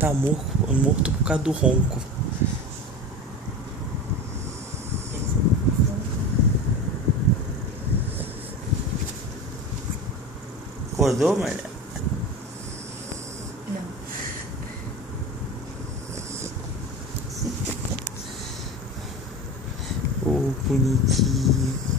tá morto por causa do ronco. Acordou, Maria? Não. Ô, bonitinho.